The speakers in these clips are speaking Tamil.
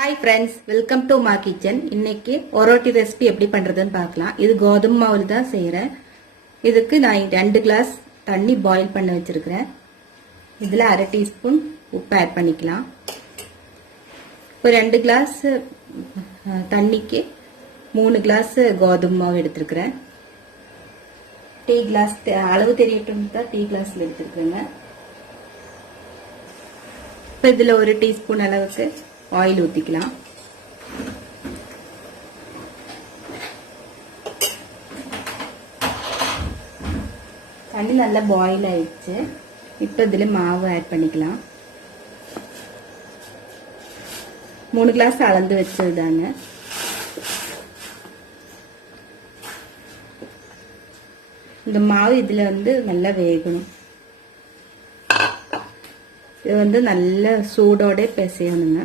Hi friends, welcome to my kitchen. இன்னைக்கு ஒரோட்டி ரெசிபி எப்படி பண்றதுன்னு பார்க்கலாம். இது கோதுமை மாவுல தான் செய்றேன். இதுக்கு நான் 2 கிளாஸ் தண்ணி பாயில் பண்ண வச்சிருக்கேன். இதுல 1/2 டீஸ்பூன் உப்பு ஆட் பண்ணிக்கலாம். இப்போ 2 கிளாஸ் தண்ணிக்கு 3 கிளாஸ் கோதுமை மாவு எடுத்துக்கிறேன். டீ கிளாஸ் அளவு தெரியட்டும் தான் டீ கிளாஸ்ல எடுத்துக்கிறேங்க. இப்போ இதுல 1 டீஸ்பூன் அளவுக்கு ஆயில் ஊத்திக்கலாம். தண்ணி நல்லா பாயில் ஆயிடுச்சு. இப்போ இதுல மாவு ஆட் பண்ணிக்கலாம். 3 கிளாஸ் அளந்து வச்சதுதாங்க. இந்த மாவு இதுல நல்லா வேகணும். இது நல்ல சூடோட பிசையணுங்க.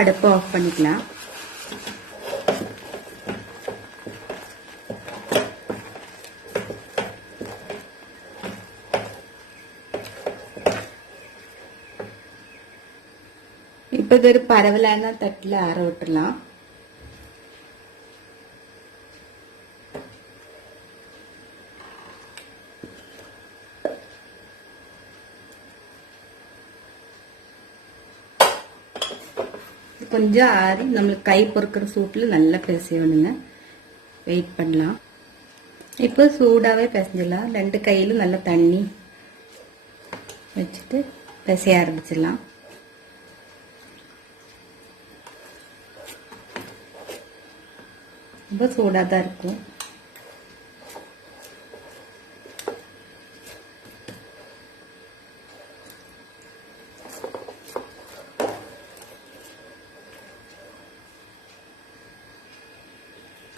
அடுப்பு ஆஃப் பண்ணிக்கலாம். இப்போ இது ஒரு பரவலான தட்டில் ஆற விட்டுறலாம். கொஞ்சம் ஆறி நம்மளுக்கு கை பொறுக்கிற சூட்டில் நல்லா பிசையணுங்க. வெயிட் பண்ணலாம். இப்போ சூடாகவே பிசைஞ்சிடலாம். 2 கையிலும் நல்லா தண்ணி வச்சுட்டு பிசைய ஆரம்பிச்சிடலாம். ரொம்ப சூடாக தான் இருக்கும்.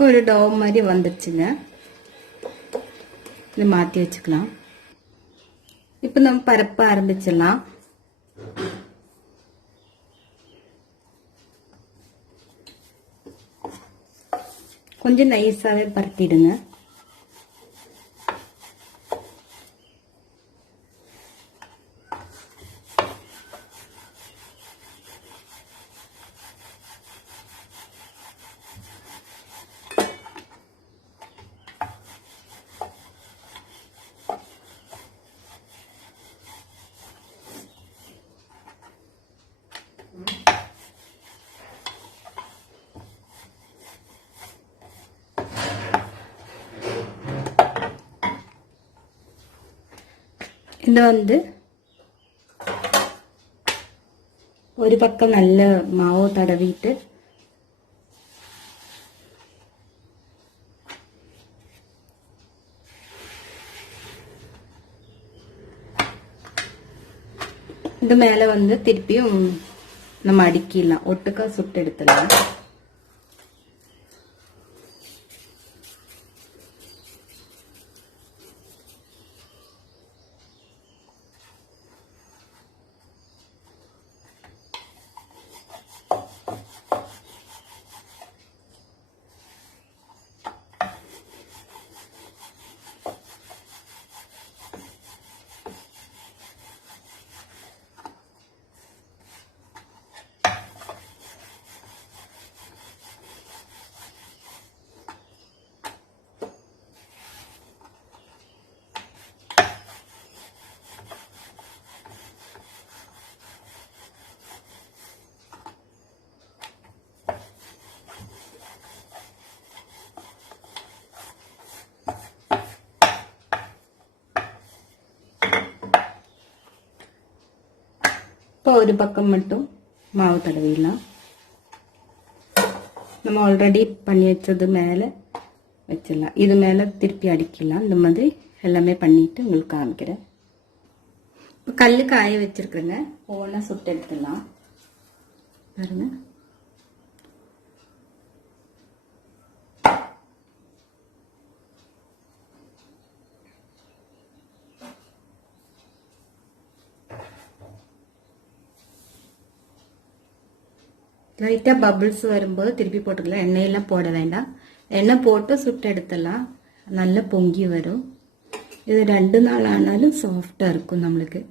ஒரு டோ மாதிரி வந்துடுச்சுங்க. இதை மாற்றி வச்சுக்கலாம். இப்போ நம்ம பரப்ப ஆரம்பிச்சிடலாம். கொஞ்சம் நைஸாவே பரட்டிடுங்க. இது ஒரு பக்கம் நல்ல மாவு தடவிட்டு இது மேல திருப்பியும் நம்ம அடுக்கிடலாம். ஒட்டுக்கா சுட்டு எடுத்துடலாம். இப்போ ஒரு பக்கம் மட்டும் மாவு தடவிடலாம். நம்ம ஆல்ரெடி பண்ணி வச்சது மேலே வச்சிடலாம். இது மேலே திருப்பி அடிக்கலாம். இந்த மாதிரி எல்லாமே பண்ணிட்டு உங்களுக்கு காமிக்கிறேன். இப்போ கல் காய வச்சிருக்கிறேங்க. ஒவ்வொன்றா சுட்டு எடுத்துடலாம். பாருங்க. லைட்டாக பபிள்ஸ் வரும்போது திருப்பி போட்டுக்கலாம். எண்ணெயெல்லாம் போட வேண்டாம். எண்ணெய் போட்டு சுட்டு எடுத்துடலாம். நல்லா பொங்கி வரும். இது 2 நாள் ஆனாலும் சாஃப்டாக இருக்கும் நம்மளுக்கு.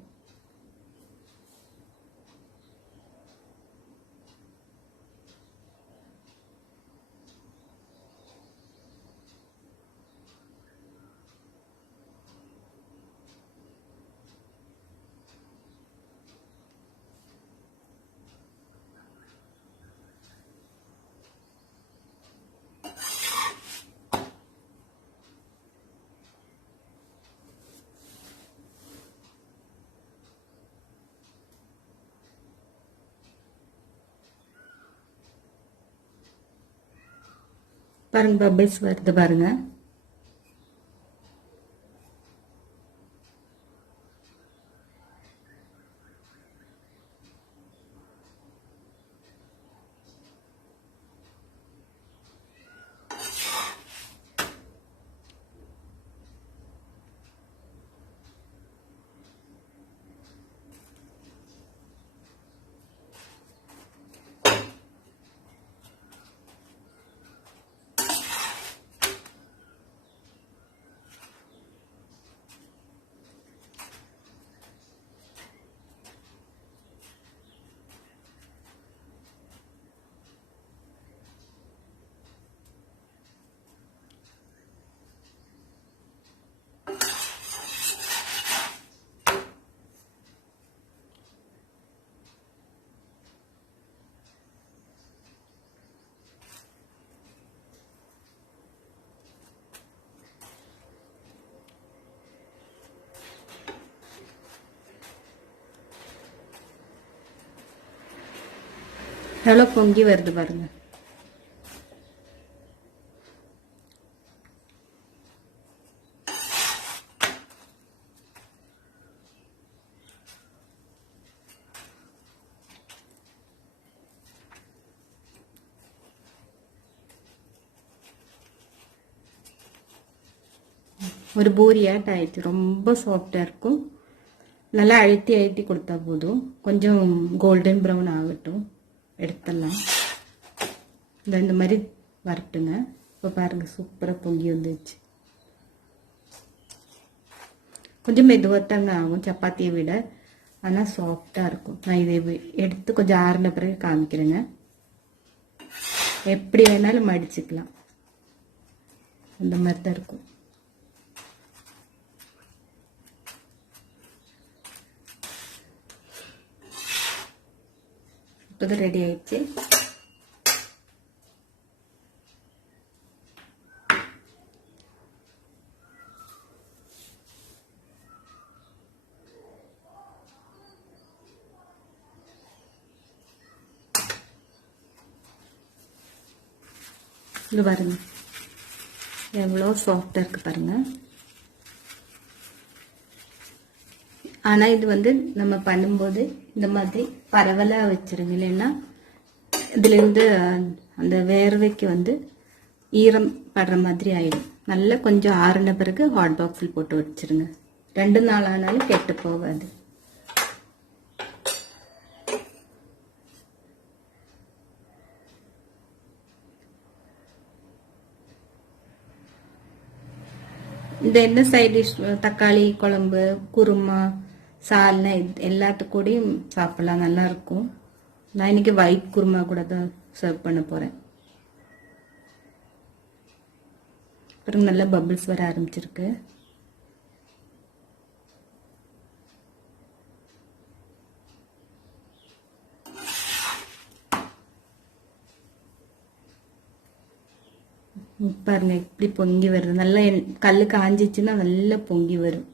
பாருங்க பபிள்ஸ் வருது பாருங்க. எவ்வளோ பொங்கி வருது பாருங்க. ஒரு பூரியாட் ஆயிடுச்சு. ரொம்ப சாஃப்டாக இருக்கும். நல்லா அழுத்தி அழுத்தி கொடுத்தா போதும். கொஞ்சம் கோல்டன் ப்ரௌன் ஆகட்டும், எடுத்துடலாம். இந்த மாதிரி வரட்டுங்க. இப்போ பாருங்க சூப்பராக பொங்கி வந்துச்சு. கொஞ்சம் மெதுவாத்தாங்க ஆகும் சப்பாத்தியை விட, ஆனால் சாஃப்டாக இருக்கும். நான் இதை எடுத்து கொஞ்சம் ஆறின பிறகு காமிக்கிறேங்க. எப்படி வேணாலும் மடிச்சுக்கலாம். அந்த மாதிரி தான் இருக்கும். இப்போ ரெடி ஆயிடுச்சு. இது பாருங்க எவ்வளோ சாஃப்டாக இருக்கு பாருங்க. ஆனால் இது வந்து நம்ம பண்ணும்போது இந்த மாதிரி பரவலாக வச்சிருங்க, இல்லைன்னா இதுலேருந்து அந்த வேர்வைக்கு வந்து ஈரம் படுற மாதிரி ஆயிடும். நல்லா கொஞ்சம் ஆறின பிறகு ஹாட் பாக்ஸில் போட்டு வச்சிருங்க. 2 நாள் ஆனாலும் கெட்டு போகாது. இந்த என்ன சைட் டிஷ், தக்காளி குழம்பு, குருமா, சால்னா எல்லாத்துக்கூடையும் சாப்பிடலாம், நல்லா இருக்கும். நான் இன்னைக்கு ஒயிட் குருமா கூட தான் சர்வ் பண்ண போறேன். அப்புறம் நல்லா பபிள்ஸ் வர ஆரம்பிச்சிருக்கு. பாருங்க எப்படி பொங்கி வருது. நல்லா கல்லு காஞ்சிச்சுன்னா நல்லா பொங்கி வரும்.